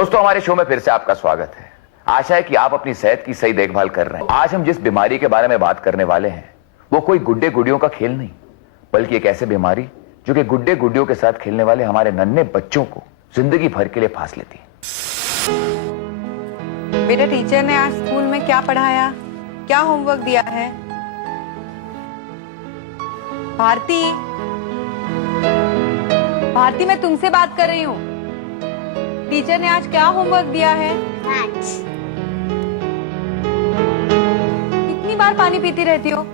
दोस्तों, हमारे शो में फिर से आपका स्वागत है। आशा है कि आप अपनी सेहत की सही देखभाल कर रहे हैं। आज हम जिस बीमारी के बारे में बात करने वाले हैं वो कोई गुड्डे गुडियों का खेल नहीं, बल्कि एक ऐसी बीमारी जो कि गुड्डे गुडियों के साथ खेलने वाले हमारे नन्हे बच्चों को जिंदगी भर के लिए फांस लेती है। बेटा, टीचर ने आज स्कूल में क्या पढ़ाया, क्या होमवर्क दिया है? भारती, भारती, मैं तुमसे बात कर रही हूँ। टीचर ने आज क्या होमवर्क दिया है? मैथ्स। कितनी बार पानी पीती रहती हो?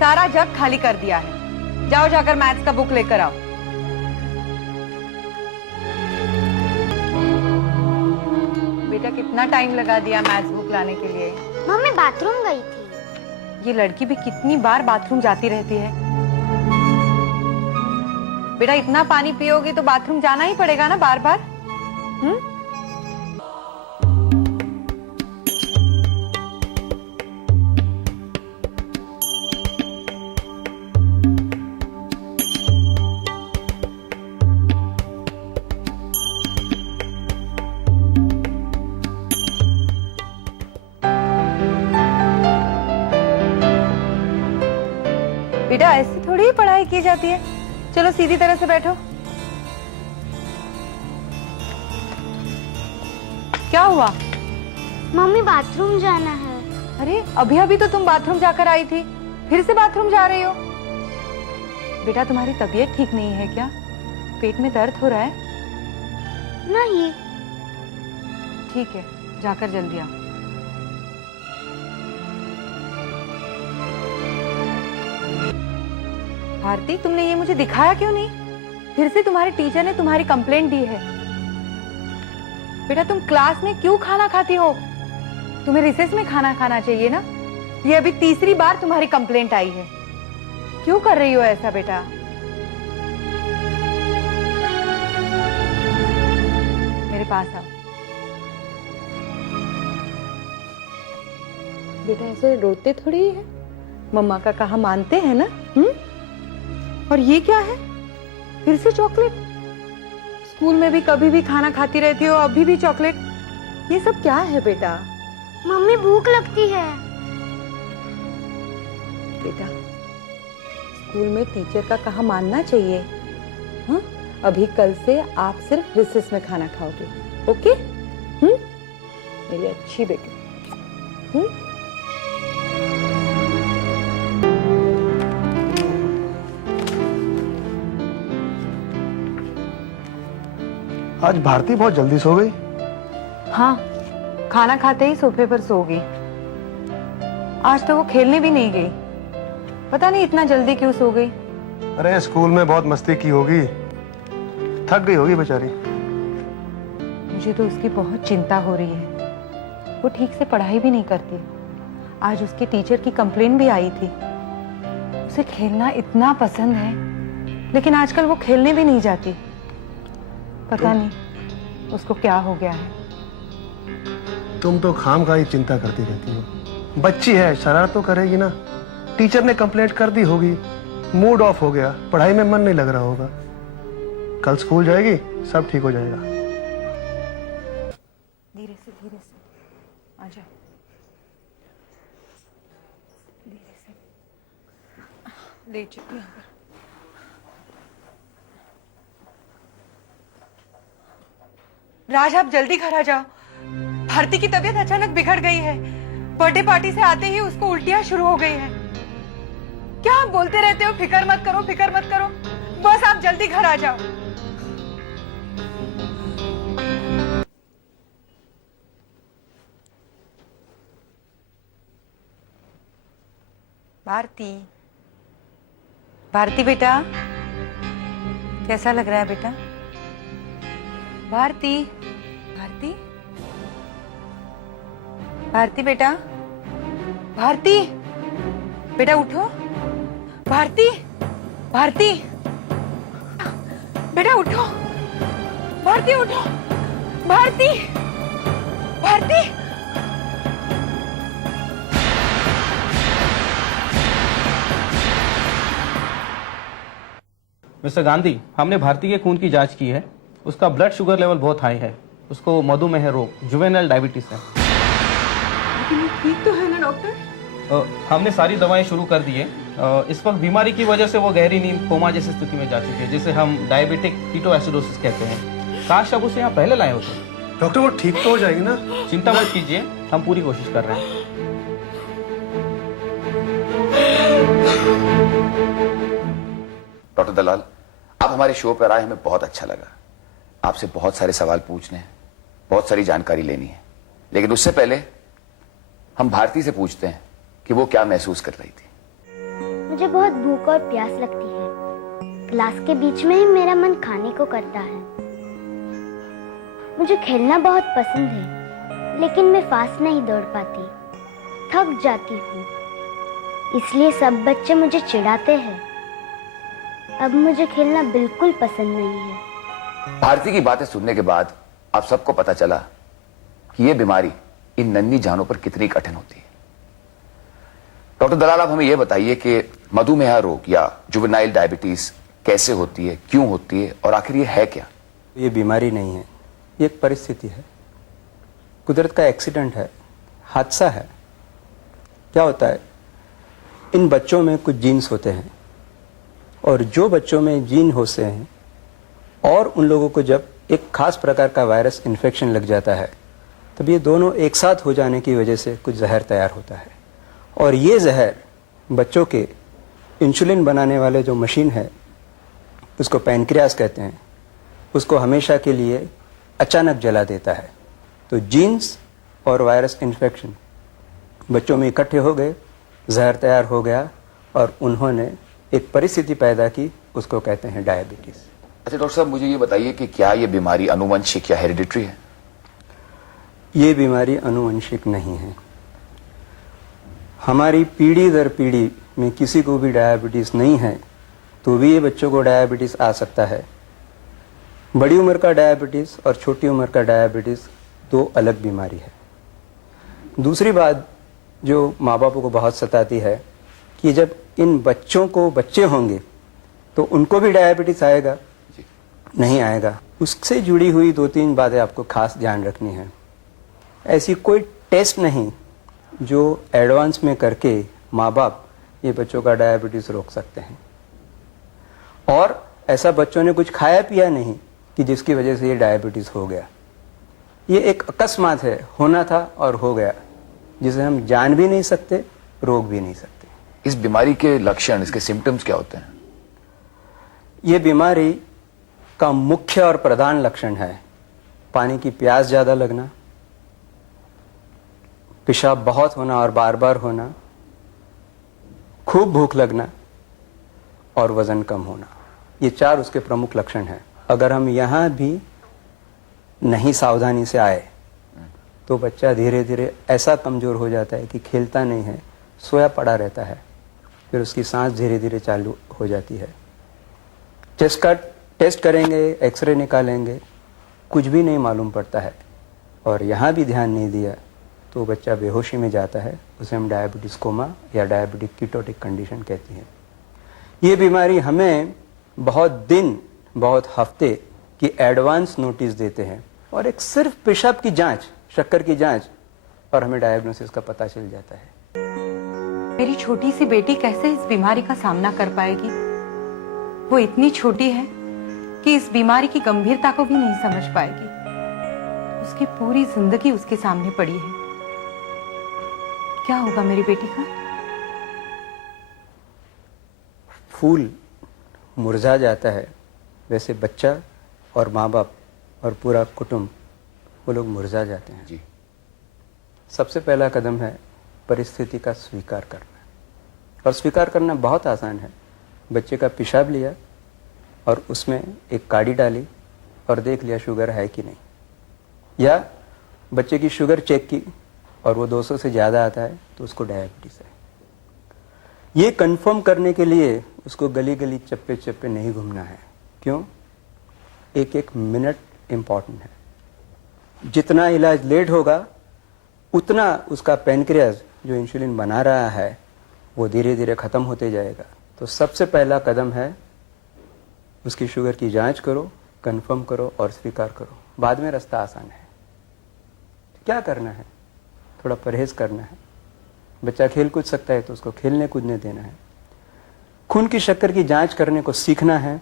सारा जग खाली कर दिया है। जाओ, जाकर मैथ्स का बुक लेकर आओ। बेटा, कितना टाइम लगा दिया मैथ्स बुक लाने के लिए? मम्मी बाथरूम गई थी। ये लड़की भी कितनी बार बाथरूम जाती रहती है। बेटा, इतना पानी पियोगी तो बाथरूम जाना ही पड़ेगा ना बार बार। बेटा, ऐसे थोड़ी ही पढ़ाई की जाती है। चलो सीधी तरह से बैठो। क्या हुआ? मम्मी बाथरूम जाना है। अरे, अभी अभी तो तुम बाथरूम जाकर आई थी, फिर से बाथरूम जा रही हो? बेटा, तुम्हारी तबीयत ठीक नहीं है क्या? पेट में दर्द हो रहा है? नहीं। ठीक है, जाकर जल्दी आओ। भारती, तुमने ये मुझे दिखाया क्यों नहीं? फिर से तुम्हारे टीचर ने तुम्हारी कंप्लेंट दी है। बेटा, तुम क्लास में क्यों खाना खाती हो? तुम्हें रिसेस में खाना खाना चाहिए ना। ये अभी तीसरी बार तुम्हारी कंप्लेंट आई है। क्यों कर रही हो ऐसा बेटा? मेरे पास आओ। बेटा, ऐसे रोते थोड़ी है। मम्मा का कहा मानते हैं ना? और ये क्या है? फिर से चॉकलेट? स्कूल में भी कभी भी खाना खाती रहती हो, अभी भी चॉकलेट। ये सब क्या है बेटा? मम्मी भूख लगती है। बेटा, स्कूल में टीचर का कहा मानना चाहिए। हाँ? अभी कल से आप सिर्फ रिसेस में खाना खाओगे, ओके? मेरी अच्छी बेटी। आज भारती बहुत जल्दी सो गई। हाँ, खाना खाते ही सोफे पर सो गई। आज तो वो खेलने भी नहीं गई। पता नहीं इतना जल्दी क्यों सो गई। अरे, स्कूल में बहुत मस्ती की होगी, थक गई होगी बेचारी। मुझे तो उसकी बहुत चिंता हो रही है। वो ठीक से पढ़ाई भी नहीं करती। आज उसके टीचर की कंप्लेंट भी आई थी। उसे खेलना इतना पसंद है, लेकिन आजकल वो खेलने भी नहीं जाती। पता नहीं उसको क्या हो गया है। तुम तो खामखा ही चिंता करती रहती हो। बच्ची है, शरारत तो करेगी ना। टीचर ने कंप्लेंट कर दी होगी, मूड ऑफ हो गया, पढ़ाई में मन नहीं लग रहा होगा। कल स्कूल जाएगी, सब ठीक हो जाएगा। धीरे से आ जाओ। धीरे से ले चुकी हूँ। राज, आप जल्दी घर आ जाओ। भारती की तबीयत अचानक बिगड़ गई है। बर्थडे पार्टी से आते ही उसको उल्टियां शुरू हो गई है। क्या आप बोलते रहते हो फिक्र मत करो, फिक्र मत करो। बस आप जल्दी घर आ जाओ। भारती, भारती बेटा, कैसा लग रहा है बेटा? भारती, भारती, भारती बेटा, भारती बेटा उठो। भारती, भारती बेटा उठो। भारती उठो। भारती, भारती। मिस्टर गांधी, हमने भारती के खून की जांच की है। उसका ब्लड शुगर लेवल बहुत हाई है। उसको मधुमेह रोग जुवेनाइल डायबिटीज है। लेकिन ये ठीक तो है ना डॉक्टर? हमने सारी दवाएं शुरू कर दी है। इस वक्त बीमारी की वजह से वो गहरी नींद कोमा जैसी स्थिति में जा चुकी है, जिसे हम डायबिटिक कीटोएसिडोसिस कहते हैं। काश आप उसे यहाँ पहले लाए होते। डॉक्टर वो ठीक तो हो जाएगी ना? चिंता मत कीजिए, हम पूरी कोशिश कर रहे हैं। डॉक्टर दलाल, आप हमारे शो पर आए, हमें बहुत अच्छा लगा। आपसे बहुत सारे सवाल पूछने हैं, बहुत सारी जानकारी लेनी है, लेकिन उससे पहले हम भारती से पूछते हैं कि वो क्या महसूस कर रही थी। मुझे बहुत भूख और प्यास लगती है। क्लास के बीच में ही मेरा मन खाने को करता है। मुझे खेलना बहुत पसंद है, लेकिन मैं फास्ट नहीं दौड़ पाती, थक जाती हूँ। इसलिए सब बच्चे मुझे चिढ़ाते हैं। अब मुझे खेलना बिल्कुल पसंद नहीं है। भारती की बातें सुनने के बाद आप सबको पता चला कि यह बीमारी इन नन्ही जानों पर कितनी कठिन होती है। डॉक्टर दलाल, आप हमें यह बताइए कि मधुमेह रोग या जुवेनाइल डायबिटीज कैसे होती है, क्यों होती है और आखिर ये है क्या? ये बीमारी नहीं है, ये एक परिस्थिति है, कुदरत का एक्सीडेंट है, हादसा है। क्या होता है, इन बच्चों में कुछ जीन्स होते हैं और जो बच्चों में जीन होते हैं और उन लोगों को जब एक खास प्रकार का वायरस इन्फेक्शन लग जाता है, तब ये दोनों एक साथ हो जाने की वजह से कुछ जहर तैयार होता है। और ये जहर बच्चों के इंसुलिन बनाने वाले जो मशीन है, उसको पैनक्रियास कहते हैं, उसको हमेशा के लिए अचानक जला देता है। तो जीन्स और वायरस इन्फेक्शन बच्चों में इकट्ठे हो गए, जहर तैयार हो गया और उन्होंने एक परिस्थिति पैदा की, उसको कहते हैं डायबिटीज। अच्छा डॉक्टर साहब, मुझे ये बताइए कि क्या ये बीमारी अनुवंशिक या हेरिडिटरी है? ये बीमारी अनुवंशिक नहीं है। हमारी पीढ़ी दर पीढ़ी में किसी को भी डायबिटीज नहीं है तो भी ये बच्चों को डायबिटीज आ सकता है। बड़ी उम्र का डायबिटीज और छोटी उम्र का डायबिटीज दो अलग बीमारी है। दूसरी बात जो माँ बापों को बहुत सताती है कि जब इन बच्चों को बच्चे होंगे तो उनको भी डायबिटीज आएगा, नहीं आएगा। उससे जुड़ी हुई 2-3 बातें आपको खास ध्यान रखनी है। ऐसी कोई टेस्ट नहीं जो एडवांस में करके माँ बाप ये बच्चों का डायबिटीज रोक सकते हैं। और ऐसा बच्चों ने कुछ खाया पिया नहीं कि जिसकी वजह से ये डायबिटीज हो गया। ये एक अकस्मात है, होना था और हो गया, जिसे हम जान भी नहीं सकते, रोक भी नहीं सकते। इस बीमारी के लक्षण, इसके सिम्टम्स क्या होते हैं? ये बीमारी का मुख्य और प्रधान लक्षण है पानी की प्यास ज्यादा लगना, पेशाब बहुत होना और बार बार होना, खूब भूख लगना और वजन कम होना। ये 4 उसके प्रमुख लक्षण हैं। अगर हम यहाँ भी नहीं सावधानी से आए तो बच्चा धीरे धीरे ऐसा कमजोर हो जाता है कि खेलता नहीं है, सोया पड़ा रहता है, फिर उसकी सांस धीरे धीरे चालू हो जाती है। चेस्ट का टेस्ट करेंगे, एक्सरे निकालेंगे, कुछ भी नहीं मालूम पड़ता है और यहाँ भी ध्यान नहीं दिया तो बच्चा बेहोशी में जाता है। उसे हम डायबिटीज कोमा या डायबिटिक कीटोटिक कंडीशन कहती हैं। ये बीमारी हमें बहुत दिन, बहुत हफ्ते की एडवांस नोटिस देते हैं और एक सिर्फ पेशाब की जांच, शक्कर की जांच, और हमें डायग्नोसिस का पता चल जाता है। मेरी छोटी सी बेटी कैसे इस बीमारी का सामना कर पाएगी? वो इतनी छोटी है कि इस बीमारी की गंभीरता को भी नहीं समझ पाएगी। उसकी पूरी जिंदगी उसके सामने पड़ी है। क्या होगा मेरी बेटी का? फूल मुरझा जाता है, वैसे बच्चा और माँ बाप और पूरा कुटुंब, वो लोग मुरझा जाते हैं। जी। सबसे पहला कदम है परिस्थिति का स्वीकार करना। और स्वीकार करना बहुत आसान है। बच्चे का पेशाब लिया और उसमें एक काड़ी डाली और देख लिया शुगर है कि नहीं, या बच्चे की शुगर चेक की और वो 200 से ज़्यादा आता है तो उसको डायबिटीज़ है। ये कंफर्म करने के लिए उसको गली गली चप्पे चप्पे नहीं घूमना है। क्यों? एक एक मिनट इम्पॉर्टेंट है। जितना इलाज लेट होगा उतना उसका पैनक्रियाज जो इंसुलिन बना रहा है वो धीरे धीरे ख़त्म होते जाएगा। तो सबसे पहला कदम है उसकी शुगर की जांच करो, कंफर्म करो और स्वीकार करो। बाद में रास्ता आसान है। क्या करना है? थोड़ा परहेज करना है। बच्चा खेल कूद सकता है तो उसको खेलने कूदने देना है। खून की शक्कर की जांच करने को सीखना है,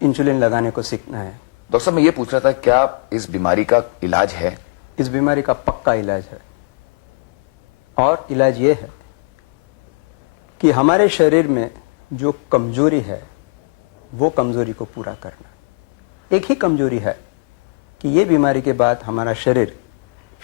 इंसुलिन लगाने को सीखना है। डॉक्टर साहब मैं ये पूछ रहा था, क्या इस बीमारी का इलाज है? इस बीमारी का पक्का इलाज है, और इलाज ये है कि हमारे शरीर में जो कमजोरी है वो कमजोरी को पूरा करना। एक ही कमजोरी है कि ये बीमारी के बाद हमारा शरीर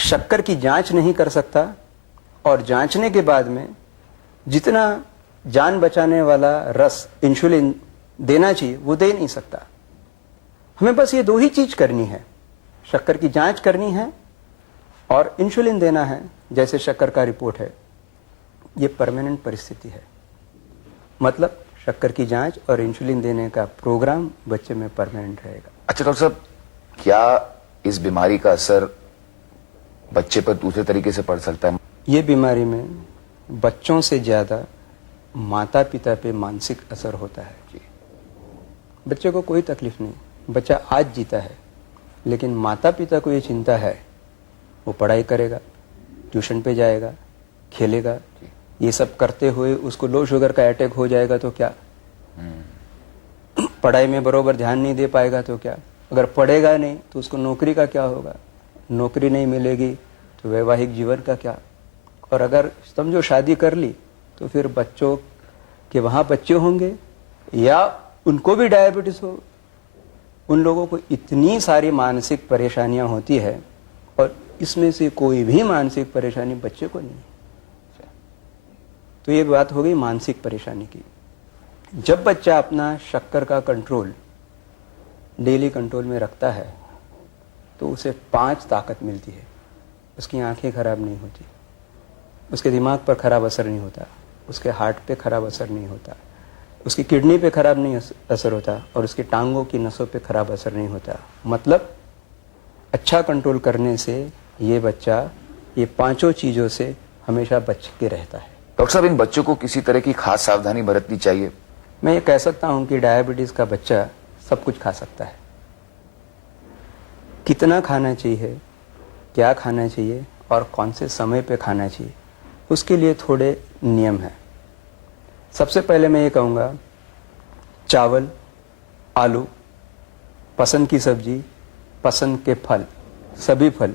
शक्कर की जांच नहीं कर सकता, और जांचने के बाद में जितना जान बचाने वाला रस इंसुलिन देना चाहिए वो दे नहीं सकता। हमें बस ये दो ही चीज करनी है, शक्कर की जांच करनी है और इंसुलिन देना है। जैसे शक्कर का रिपोर्ट है, ये परमानेंट परिस्थिति है। मतलब शक्कर की जांच और इंसुलिन देने का प्रोग्राम बच्चे में परमानेंट रहेगा। अच्छा डॉक्टर साहब, क्या इस बीमारी का असर बच्चे पर दूसरे तरीके से पड़ सकता है? ये बीमारी में बच्चों से ज्यादा माता पिता पे मानसिक असर होता है। बच्चे को कोई तकलीफ नहीं, बच्चा आज जीता है, लेकिन माता पिता को ये चिंता है, वो पढ़ाई करेगा, ट्यूशन पे जाएगा, खेलेगा, ये सब करते हुए उसको लो शुगर का अटैक हो जाएगा तो क्या? पढ़ाई में बरोबर ध्यान नहीं दे पाएगा तो क्या? अगर पढ़ेगा नहीं तो उसको नौकरी का क्या होगा? नौकरी नहीं मिलेगी तो वैवाहिक जीवन का क्या? और अगर समझो शादी कर ली तो फिर बच्चों के वहां बच्चे होंगे या उनको भी डायबिटीज हो। उन लोगों को इतनी सारी मानसिक परेशानियां होती है, और इसमें से कोई भी मानसिक परेशानी बच्चे को नहीं। तो ये बात हो गई मानसिक परेशानी की। जब बच्चा अपना शक्कर का कंट्रोल डेली कंट्रोल में रखता है तो उसे 5 ताकत मिलती है। उसकी आंखें खराब नहीं होती, उसके दिमाग पर खराब असर नहीं होता, उसके हार्ट पे खराब असर नहीं होता, उसकी किडनी पे खराब नहीं असर होता, और उसकी टांगों की नसों पे खराब असर नहीं होता। मतलब अच्छा कंट्रोल करने से ये बच्चा ये 5 चीजों से हमेशा बच के रहता है। डॉक्टर साहब, इन बच्चों को किसी तरह की खास सावधानी बरतनी चाहिए? मैं ये कह सकता हूं कि डायबिटीज का बच्चा सब कुछ खा सकता है। कितना खाना चाहिए, क्या खाना चाहिए और कौन से समय पे खाना चाहिए, उसके लिए थोड़े नियम हैं। सबसे पहले मैं ये कहूँगा, चावल, आलू, पसंद की सब्जी, पसंद के फल, सभी फल,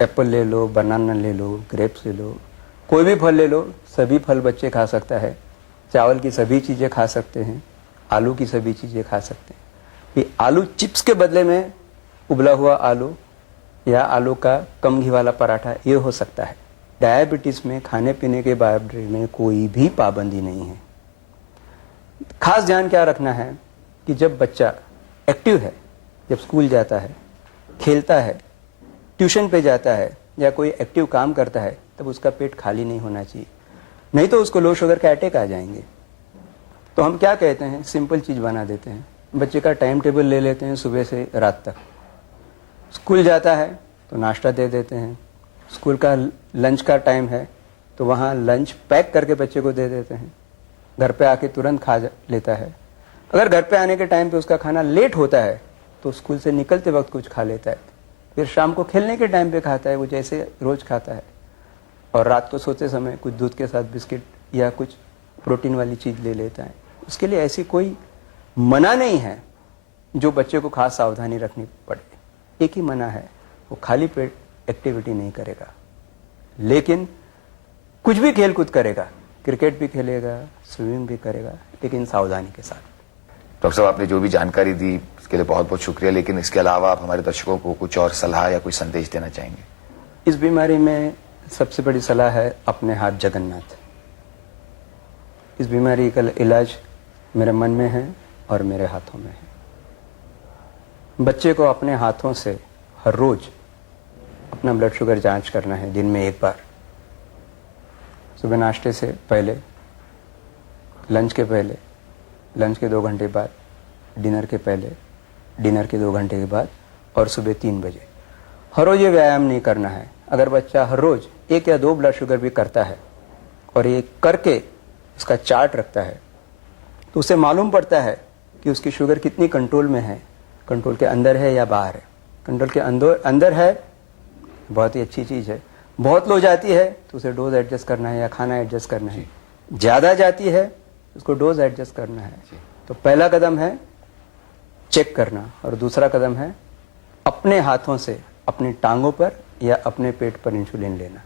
एप्पल ले लो, बनाना ले लो, ग्रेप्स ले लो, कोई भी फल ले लो, सभी फल बच्चे खा सकता है। चावल की सभी चीज़ें खा सकते हैं, आलू की सभी चीज़ें खा सकते हैं। फिर आलू चिप्स के बदले में उबला हुआ आलू या आलू का कम घी वाला पराठा, ये हो सकता है। डायबिटीज में खाने पीने के बारे में कोई भी पाबंदी नहीं है। खास ध्यान क्या रखना है कि जब बच्चा एक्टिव है, जब स्कूल जाता है, खेलता है, ट्यूशन पे जाता है या कोई एक्टिव काम करता है, तब उसका पेट खाली नहीं होना चाहिए, नहीं तो उसको लो शुगर का अटैक आ जाएंगे। तो हम क्या कहते हैं, सिंपल चीज बना देते हैं। बच्चे का टाइम टेबल ले लेते हैं, सुबह से रात तक। स्कूल जाता है तो नाश्ता दे देते हैं, स्कूल का लंच का टाइम है तो वहाँ लंच पैक करके बच्चे को दे देते हैं, घर पे आके तुरंत खा लेता है। अगर घर पे आने के टाइम पे उसका खाना लेट होता है तो स्कूल से निकलते वक्त कुछ खा लेता है, फिर शाम को खेलने के टाइम पे खाता है, वो जैसे रोज खाता है। और रात को सोते समय कुछ दूध के साथ बिस्किट या कुछ प्रोटीन वाली चीज ले लेता है। उसके लिए ऐसी कोई मना नहीं है जो बच्चे को खास सावधानी रखनी पड़े। एक ही मना है, वो खाली पेट एक्टिविटी नहीं करेगा, लेकिन कुछ भी खेल कूद करेगा, क्रिकेट भी खेलेगा, स्विमिंग भी करेगा, लेकिन सावधानी के साथ। डॉक्टर साहब, आपने जो भी जानकारी दी इसके लिए बहुत बहुत शुक्रिया, लेकिन इसके अलावा आप हमारे दर्शकों को कुछ और सलाह या कोई संदेश देना चाहेंगे? इस बीमारी में सबसे बड़ी सलाह है, अपने हाथ जगन्नाथ। इस बीमारी का इलाज मेरे मन में है और मेरे हाथों में है। बच्चे को अपने हाथों से हर रोज अपना ब्लड शुगर जांच करना है, दिन में 1 बार। सुबह नाश्ते से पहले, लंच के पहले, लंच के 2 घंटे बाद, डिनर के पहले, डिनर के 2 घंटे के बाद, और सुबह 3 बजे। हर रोज ये व्यायाम नहीं करना है। अगर बच्चा हर रोज 1 या 2 ब्लड शुगर भी करता है और ये करके उसका चार्ट रखता है, तो उसे मालूम पड़ता है कि उसकी शुगर कितनी कंट्रोल में है, कंट्रोल के अंदर है या बाहर है। कंट्रोल के अंदर अंदर है, बहुत ही अच्छी चीज़ है। बहुत लो जाती है तो उसे डोज एडजस्ट करना है या खाना एडजस्ट करना है। ज़्यादा जाती है उसको डोज एडजस्ट करना है। तो पहला कदम है चेक करना और दूसरा कदम है अपने हाथों से अपनी टांगों पर या अपने पेट पर इंसुलिन लेना।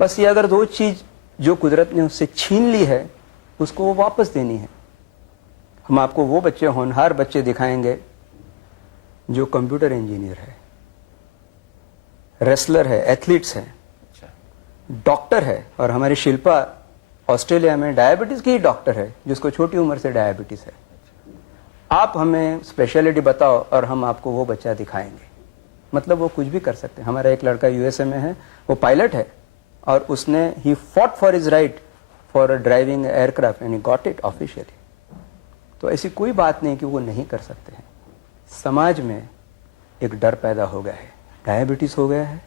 बस ये अगर दो चीज़ जो कुदरत ने उससे छीन ली है उसको वो वापस देनी है। हम आपको वो बच्चे, होनहार बच्चे दिखाएंगे जो कंप्यूटर इंजीनियर है, रेसलर है, एथलीट्स हैं, डॉक्टर है। और हमारी शिल्पा ऑस्ट्रेलिया में डायबिटीज की डॉक्टर है जिसको छोटी उम्र से डायबिटीज है। आप हमें स्पेशलिटी बताओ और हम आपको वो बच्चा दिखाएंगे। मतलब वो कुछ भी कर सकते हैं। हमारा एक लड़का यूएसए में है, वो पायलट है और उसने he fought for his right for driving aircraft and he got it officially. तो ऐसी कोई बात नहीं कि वो नहीं कर सकते हैं। समाज में एक डर पैदा हो गया है, डायबिटीज हो गया है,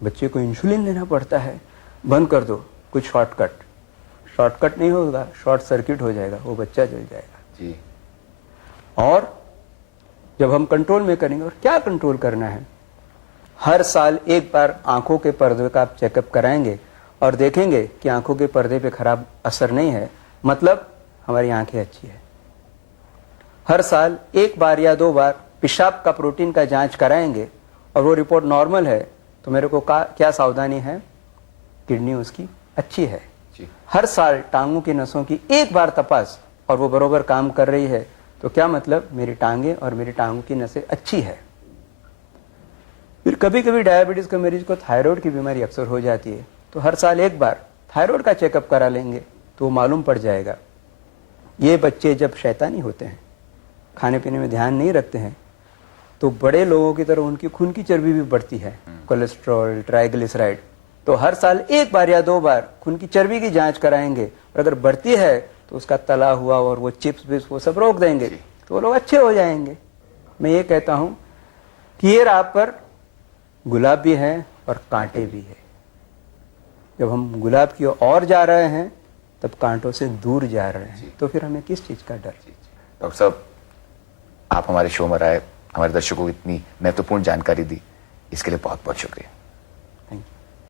बच्चे को इंसुलिन लेना पड़ता है, बंद कर दो, कुछ शॉर्टकट नहीं होगा, शॉर्ट सर्किट हो जाएगा, वो बच्चा जल जाएगा जी। और जब हम कंट्रोल में करेंगे, और क्या कंट्रोल करना है, हर साल एक बार आंखों के पर्दे का आप चेकअप कराएंगे और देखेंगे कि आंखों के पर्दे पे खराब असर नहीं है, मतलब हमारी आंखें अच्छी है। हर साल एक बार या 2 बार पेशाब का प्रोटीन का जांच कराएंगे और वो रिपोर्ट नॉर्मल है तो मेरे को क्या सावधानी है, किडनी उसकी अच्छी है। हर साल टांगों की नसों की एक बार तपास और वो बरोबर काम कर रही है तो क्या मतलब, मेरी टांगे और मेरी टांगों की नसें अच्छी है। फिर कभी कभी डायबिटीज के मरीज को थायराइड की बीमारी अक्सर हो जाती है, तो हर साल एक बार थायराइड का चेकअप करा लेंगे तो वो मालूम पड़ जाएगा। ये बच्चे जब शैतानी होते हैं, खाने पीने में ध्यान नहीं रखते हैं, तो बड़े लोगों की तरह उनकी खून की चर्बी भी बढ़ती है, कोलेस्ट्रॉल, ट्राइग्लिसराइड। तो हर साल एक बार या 2 बार खून की चर्बी की जांच कराएंगे और अगर बढ़ती है तो उसका तला हुआ और वो चिप्स विप्स वो सब रोक देंगे तो वो लोग अच्छे हो जाएंगे। मैं ये कहता हूं कि ये राह पर गुलाब भी है और कांटे भी है। जब हम गुलाब की ओर जा रहे हैं तब कांटों से दूर जा रहे हैं, तो फिर हमें किस चीज का डर। डॉक्टर साहब, आप हमारे शो में आए, हमारे दर्शकों को इतनी महत्वपूर्ण जानकारी दी, इसके लिए बहुत बहुत शुक्रिया।